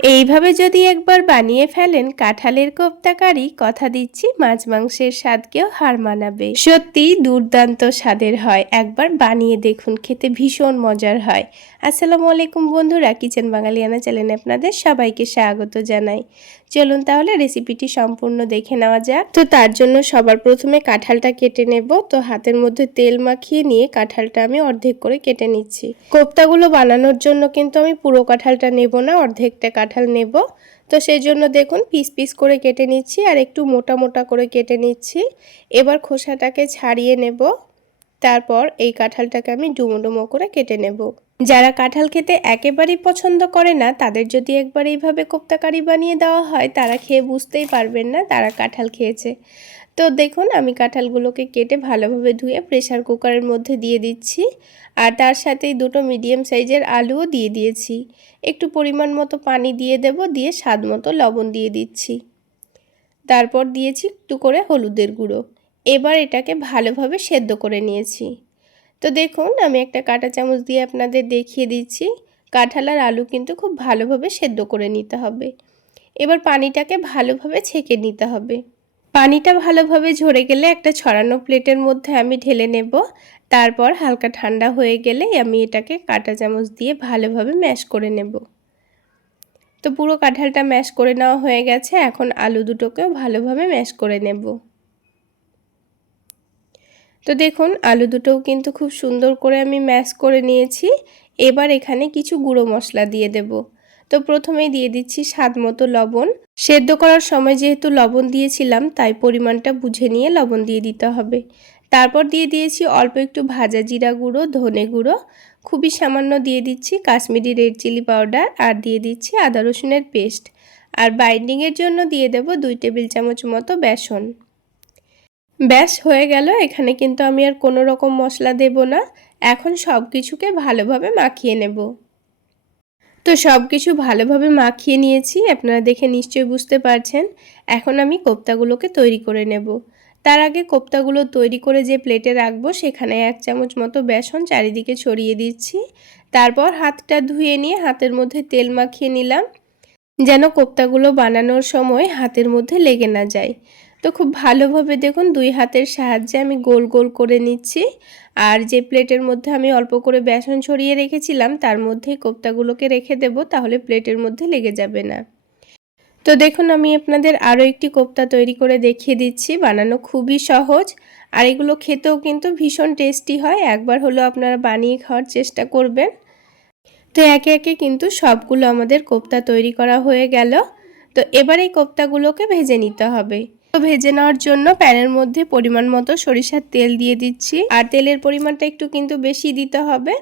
এইভাবে যদি একবার বানিয়ে ফেলেন কাঁঠালের কোপ্তা কারি, কথা দিচ্ছি মাছ মাংসের স্বাদকেও হার মানাবে। সত্যি দুর্দান্ত স্বাদের হয়, একবার বানিয়ে দেখুন, খেতে ভীষণ মজার হয়। আসসালামু আলাইকুম বন্ধুরা, কিচেন বাঙালিয়ানা চ্যানেলে আপনাদের সবাইকে স্বাগত জানাই। চলুন তাহলে রেসিপিটি সম্পূর্ণ দেখে নেওয়া যাক। তো তার জন্য সবার প্রথমে কাঁঠালটা কেটে নেব। তো হাতের মধ্যে তেল মাখিয়ে নিয়ে কাঁঠালটা আমি অর্ধেক করে কেটে নিচ্ছি। কোপ্তাগুলো বানানোর জন্য কিন্তু আমি পুরো কাঁঠালটা নেব না, অর্ধেকটা কাঁঠাল নেব। তো সেই জন্য দেখুন পিস পিস করে কেটে নিচ্ছি আর একটু মোটা মোটা করে কেটে নিচ্ছি। এবার খোসাটাকে ছাড়িয়ে নেব। তারপর এই কাঁঠালটাকে আমি ডুমো ডুমো করে কেটে নেব। যারা কাঁঠাল খেতে একেবারেই পছন্দ করে না, তাদের যদি একবার এইভাবে কোপ্তা কারি বানিয়ে দেওয়া হয়, তারা খেয়ে বুঝতেই পারবেন না তারা কাঁঠাল খেয়েছে। তো দেখুন আমি কাঁঠালগুলোকে কেটে ভালোভাবে ধুয়ে প্রেসার কুকারের মধ্যে দিয়ে দিচ্ছি। আর তার সাথেই দুটো মিডিয়াম সাইজের আলুও দিয়ে দিয়েছি। একটু পরিমাণ মতো পানি দিয়ে দেব, দিয়ে স্বাদ মতো লবণ দিয়ে দিচ্ছি। তারপর দিয়েছি একটু করে হলুদের গুঁড়ো। এবার এটাকে ভালোভাবে সেদ্ধ করে নিয়েছি। তো দেখুন আমি একটা কাঁটা চামচ দিয়ে আপনাদের দেখিয়ে দিচ্ছি। কাঁঠাল আর আলু কিন্তু খুব ভালোভাবে সেদ্ধ করে নিতে হবে। এবার পানিটাকে ভালোভাবে ছেঁকে নিতে হবে। পানিটা ভালোভাবে ঝরে গেলে একটা ছড়ানো প্লেটের মধ্যে আমি ঢেলে নেব। তারপর হালকা ঠান্ডা হয়ে গেলে আমি এটাকে কাঁটা চামচ দিয়ে ভালোভাবে ম্যাশ করে নেব। তো পুরো কাঁঠালটা ম্যাশ করে নেওয়া হয়ে গেছে। এখন আলু দুটোকেও ভালোভাবে ম্যাশ করে নেব। তো দেখুন আলু দুটোও কিন্তু খুব সুন্দর করে আমি ম্যাশ করে নিয়েছি। এবার এখানে কিছু গুঁড়ো মশলা দিয়ে দেব। তো প্রথমেই দিয়ে দিচ্ছি স্বাদ মতো লবণ। সেদ্ধ করার সময় যেহেতু লবণ দিয়েছিলাম, তাই পরিমাণটা বুঝে নিয়ে লবণ দিয়ে দিতে হবে। তারপর দিয়ে দিয়েছি অল্প একটু ভাজা জিরা গুঁড়ো, ধনে গুঁড়ো, খুবই সামান্য দিয়ে দিচ্ছি কাশ্মীরি রেড চিলি পাউডার, আর দিয়ে দিচ্ছি আদা রসুনের পেস্ট। আর বাইন্ডিংয়ের জন্য দিয়ে দেব 2 টেবিল চামচ মতো বেসন। ব্যাস হয়ে গেল। এখানে কিন্তু আমি আর কোনো রকম মশলা দেব না। এখন সব কিছুকে ভালোভাবে মাখিয়ে নেব। তো সব কিছু ভালোভাবে মাখিয়ে নিয়েছি, আপনারা দেখে নিশ্চয়ই বুঝতে পারছেন। এখন আমি কোপ্তাগুলোকে তৈরি করে নেব। তার আগে কোপ্তাগুলো তৈরি করে যে প্লেটে রাখবো, সেখানে 1 চামচ মতো বেসন চারিদিকে ছড়িয়ে দিচ্ছি। তারপর হাতটা ধুয়ে নিয়ে হাতের মধ্যে তেল মাখিয়ে নিলাম, যেন কোপ্তাগুলো বানানোর সময় হাতের মধ্যে লেগে না যায়। তো খুব ভালোভাবে দেখুন 2 হাতের সাহায্যে আমি গোল গোল করে নিচ্ছি। আর যে প্লেটের মধ্যে আমি অল্প করে বেসন ছড়িয়ে রেখেছিলাম, তার মধ্যেই কোপ্তাগুলোকে রেখে দেব, তাহলে প্লেটের মধ্যে লেগে যাবে না। তো দেখুন আমি আপনাদের আরও একটি কোপ্তা তৈরি করে দেখিয়ে দিচ্ছি। বানানো খুবই সহজ, আর এগুলো খেতেও কিন্তু ভীষণ টেস্টি হয়। একবার হলো আপনারা বানিয়ে খাওয়ার চেষ্টা করবেন। তো একে একে কিন্তু সবগুলো আমাদের কোপ্তা তৈরি করা হয়ে গেল। তো এবার এই কোপ্তাগুলোকে ভেজে নিতে হবে। তো ভেজে নেওয়ার জন্য প্যানের মধ্যে পরিমাণ মতো সরিষার তেল দিয়ে দিচ্ছি, আর তেলের পরিমাণটা একটু কিন্তু বেশি দিতে হবে।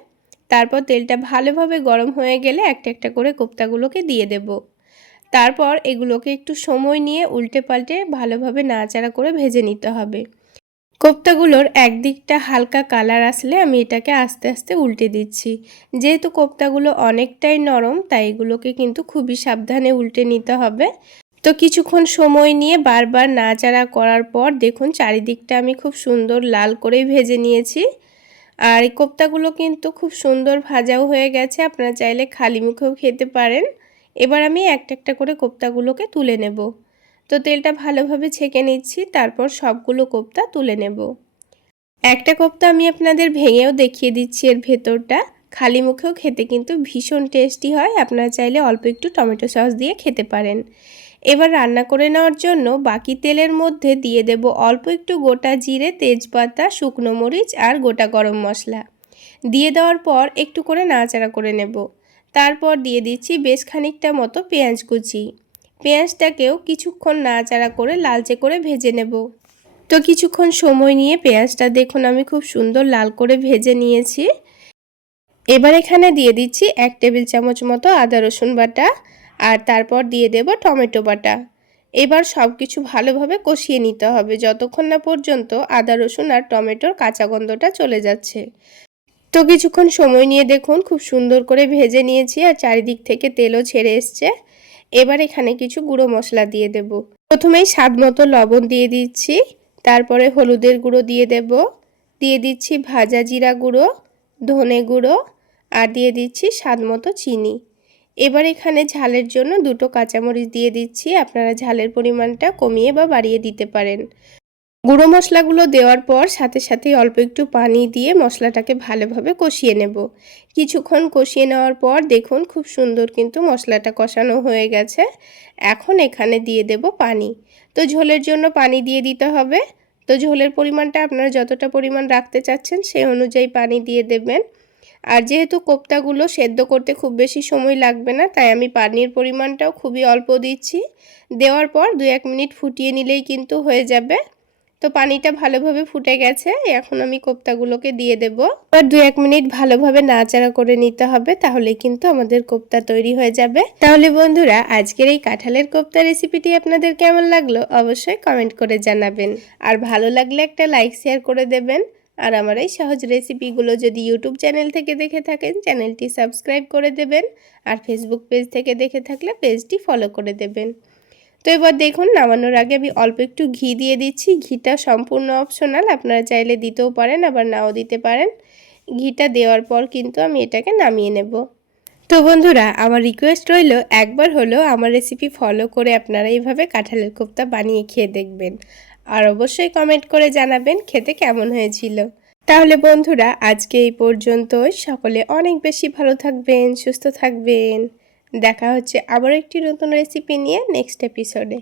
তারপর তেলটা ভালোভাবে গরম হয়ে গেলে একটা একটা করে কোপ্তাগুলোকে দিয়ে দেব। তারপর এগুলোকে একটু সময় নিয়ে উল্টে পাল্টে ভালোভাবে নাড়াচাড়া করে ভেজে নিতে হবে। কোপ্তাগুলোর একদিকটা হালকা কালার আসলে আমি এটাকে আস্তে আস্তে উল্টে দিচ্ছি। যেহেতু কোপ্তাগুলো অনেকটাই নরম, তাই এগুলোকে কিন্তু খুবই সাবধানে উল্টে নিতে হবে। তো কিছুক্ষণ সময় নিয়ে বারবার নাড়াচাড়া করার পর দেখুন চারিদিকটা আমি খুব সুন্দর লাল করেই ভেজে নিয়েছি। আর এই কোপ্তাগুলো কিন্তু খুব সুন্দর ভাজাও হয়ে গেছে, আপনারা চাইলে খালি মুখেও খেতে পারেন। এবার আমি একটা একটা করে কোপ্তাগুলোকে তুলে নেব। তো তেলটা ভালোভাবে ছেঁকে নিচ্ছি, তারপর সবগুলো কোপ্তা তুলে নেব। একটা কোপ্তা আমি আপনাদের ভেঙেও দেখিয়ে দিচ্ছি, এর ভেতরটা খালি মুখেও খেতে কিন্তু ভীষণ টেস্টি হয়। আপনারা চাইলে অল্প একটু টমেটো সস দিয়ে খেতে পারেন। এবার রান্না করে নেওয়ার জন্য বাকি তেলের মধ্যে দিয়ে দেব অল্প একটু গোটা জিরে, তেজপাতা, শুকনো মরিচ আর গোটা গরম মশলা। দিয়ে দেওয়ার পর একটু করে নাড়াচাড়া করে নেব। তারপর দিয়ে দিচ্ছি বেশ খানিকটা মতো পেঁয়াজ কুচি। পেঁয়াজটাকেও কিছুক্ষণ নাড়াচাড়া করে লালচে করে ভেজে নেব। তো কিছুক্ষণ সময় নিয়ে পেঁয়াজটা দেখুন আমি খুব সুন্দর লাল করে ভেজে নিয়েছি। এবার এখানে দিয়ে দিচ্ছি 1 টেবিল চামচ মতো আদা রসুন বাটা, আর তারপর দিয়ে দেব টমেটো বাটা। এবার সব কিছু ভালোভাবে কষিয়ে নিতে হবে যতক্ষণ না পর্যন্ত আদা রসুন আর টমেটোর কাঁচা গন্ধটা চলে যাচ্ছে। তো কিছুক্ষণ সময় নিয়ে দেখুন খুব সুন্দর করে ভেজে নিয়েছি, আর চারিদিক থেকে তেলও ছেড়ে এসছে। এবার এখানে কিছু গুঁড়ো মশলা দিয়ে দেব। প্রথমেই স্বাদ মতো লবণ দিয়ে দিচ্ছি, তারপরে হলুদের গুঁড়ো দিয়ে দেব, দিয়ে দিচ্ছি ভাজা জিরা গুঁড়ো, ধনে গুঁড়ো, আর দিয়ে দিচ্ছি স্বাদ মতো চিনি। এবার এখানে ঝালের জন্য 2টো কাঁচামরিচ দিয়ে দিচ্ছি। আপনারা ঝালের পরিমাণটা কমিয়ে বা বাড়িয়ে দিতে পারেন। গুঁড়ো মশলাগুলো দেওয়ার পর সাথে সাথেই অল্প একটু পানি দিয়ে মশলাটাকে ভালোভাবে কষিয়ে নেব। কিছুক্ষণ কষিয়ে নেওয়ার পর দেখুন খুব সুন্দর কিন্তু মশলাটা কষানো হয়ে গেছে। এখন এখানে দিয়ে দেব পানি। তো ঝোলের জন্য পানি দিয়ে দিতে হবে। তো ঝোলের পরিমাণটা আপনারা যতটা পরিমাণ রাখতে চাচ্ছেন সেই অনুযায়ী পানি দিয়ে দেবেন। আর যেহেতু কোপ্তাগুলো সেদ্ধ করতে খুব বেশি সময় লাগবে না, তাই আমি পানির পরিমাণটাও খুবই অল্প দিচ্ছি। দেওয়ার পর 2-1 মিনিট ফুটিয়ে নিলেই কিন্তু হয়ে যাবে। তো পানিটা ভালোভাবে ফুটে গেছে, এখন আমি কোপ্তাগুলোকে দিয়ে দেব। আর 2-1 মিনিট ভালোভাবে নাড়াচাড়া করে নিতে হবে, তাহলে কিন্তু আমাদের কোপ্তা তৈরি হয়ে যাবে। তাহলে বন্ধুরা, আজকের এই কাঁঠালের কোপ্তা রেসিপিটি আপনাদের কেমন লাগলো অবশ্যই কমেন্ট করে জানাবেন। আর ভালো লাগলে একটা লাইক শেয়ার করে দেবেন। আর আমার এই সহজ রেসিপিগুলো যদি ইউটিউব চ্যানেল থেকে দেখে থাকেন, চ্যানেলটি সাবস্ক্রাইব করে দেবেন। আর ফেসবুক পেজ থেকে দেখে থাকলে পেজটি ফলো করে দেবেন। তো এবার দেখুন নামানোর আগে আমি অল্প একটু ঘি দিয়ে দিচ্ছি। ঘিটা সম্পূর্ণ অপশনাল, আপনারা চাইলে দিতেও পারেন আবার নাও দিতে পারেন। ঘিটা দেওয়ার পর কিন্তু আমি এটাকে নামিয়ে নেব। তো বন্ধুরা, আমার রিকোয়েস্ট রইল একবার হলেও আমার রেসিপি ফলো করে আপনারা এইভাবে কাঁঠালের কোপ্তা বানিয়ে খেয়ে দেখবেন। আর অবশ্যই কমেন্ট করে জানাবেন খেতে কেমন হয়েছিল। তাহলে বন্ধুরা, আজকে এই পর্যন্তই। সকলে অনেক বেশি ভালো থাকবেন, সুস্থ থাকবেন। দেখা হচ্ছে আবার একটি নতুন রেসিপি নিয়ে নেক্সট এপিসোডে।